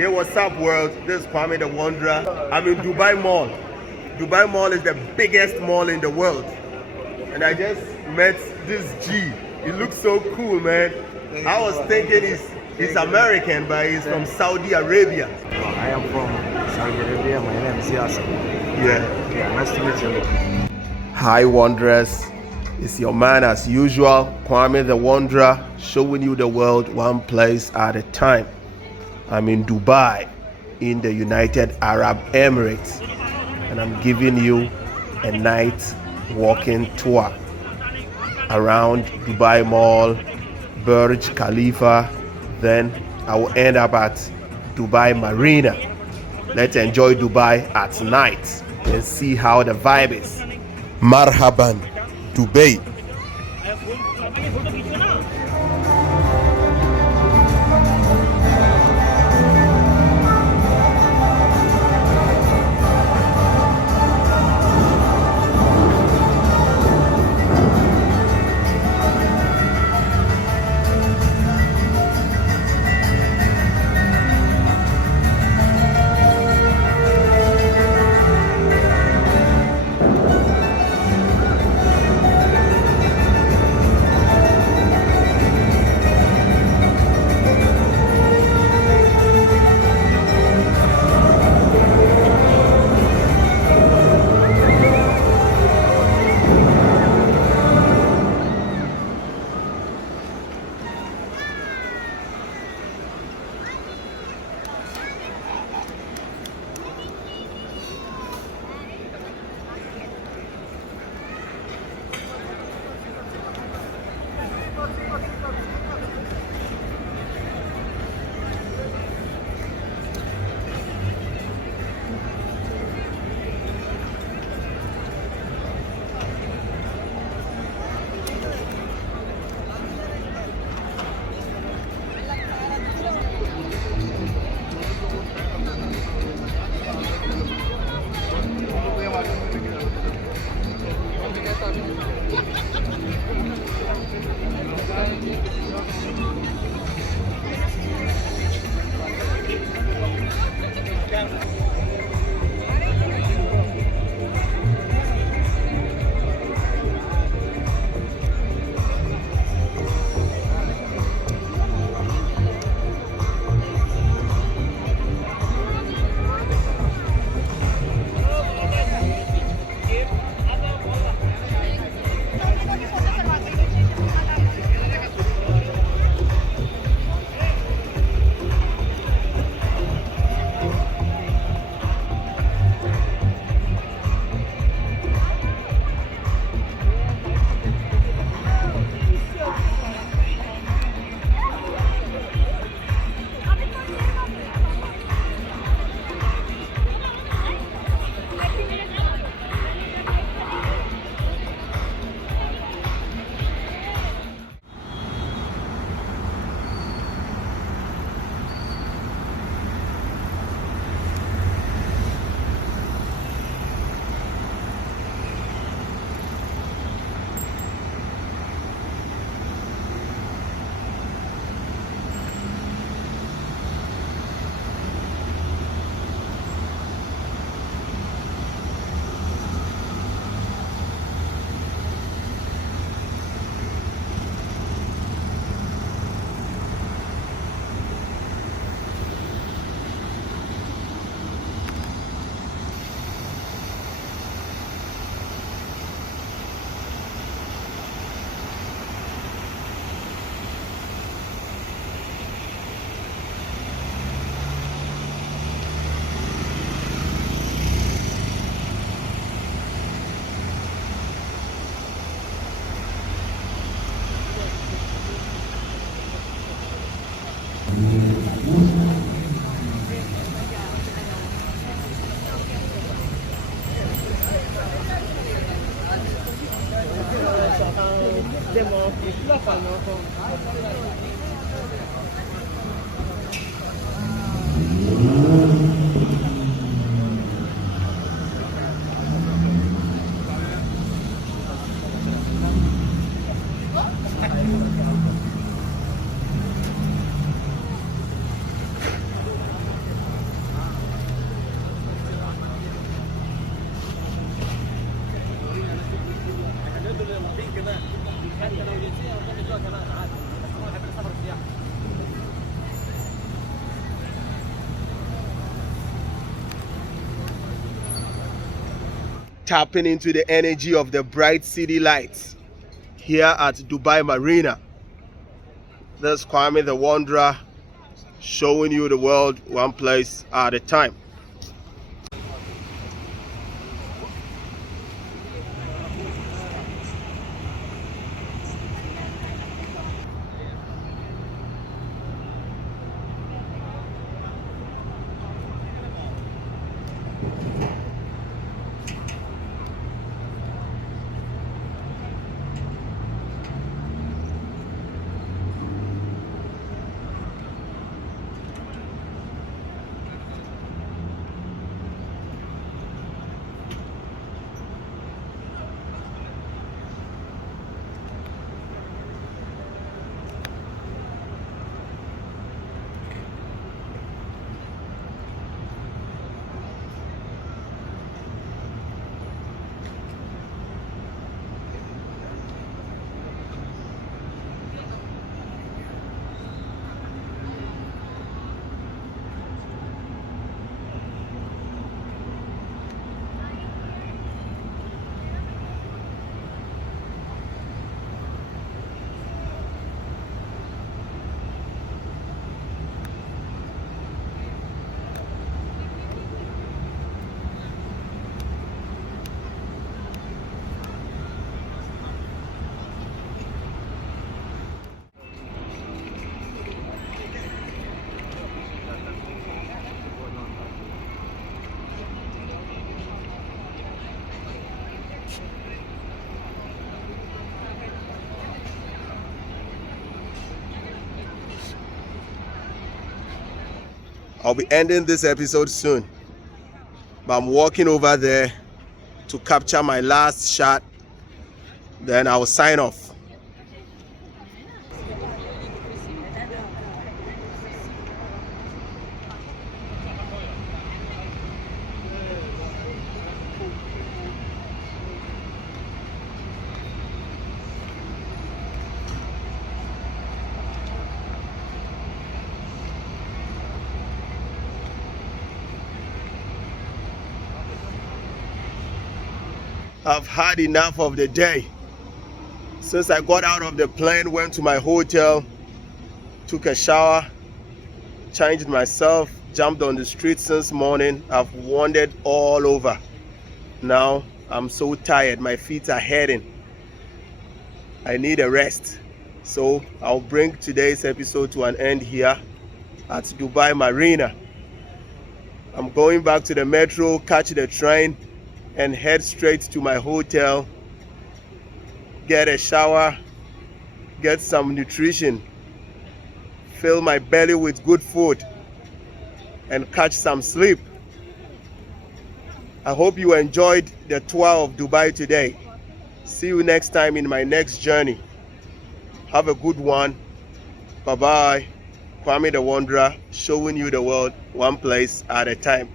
Hey, what's up, world? This is Kwame the Wanderer. I'm in Dubai Mall. Dubai Mall is the biggest mall in the world. And I just met this G. He looks so cool, man. I was thinking he's American, but he's from Saudi Arabia. I am from Saudi Arabia. My name is Yasser. Yeah. Nice to meet you. Hi, Wanderers. It's your man as usual, Kwame the Wanderer, showing you the world one place at a time. I'm in Dubai, in the United Arab Emirates, and I'm giving you a night walking tour around Dubai Mall, Burj Khalifa, then I will end up at Dubai Marina. Let's enjoy Dubai at night and see how the vibe is. Marhaban, Dubai. tapping into the energy of the bright city lights here at Dubai Marina. This is Kwame the Wanderer, showing you the world one place at a time. I'll be ending this episode soon, but I'm walking over there to capture my last shot, then I'll sign off. I've had enough of the day. Since I got out of the plane, went to my hotel, took a shower, changed myself, jumped on the street since morning. I've wandered all over. Now I'm so tired, my feet are hurting. I need a rest. So I'll bring today's episode to an end here at Dubai Marina. I'm going back to the metro, catch the train, and head straight to my hotel, get a shower, get some nutrition, fill my belly with good food, and catch some sleep. I hope you enjoyed the tour of Dubai today. See you next time in my next journey. Have a good one. Bye-bye. Kwame the Wanderer, showing you the world one place at a time.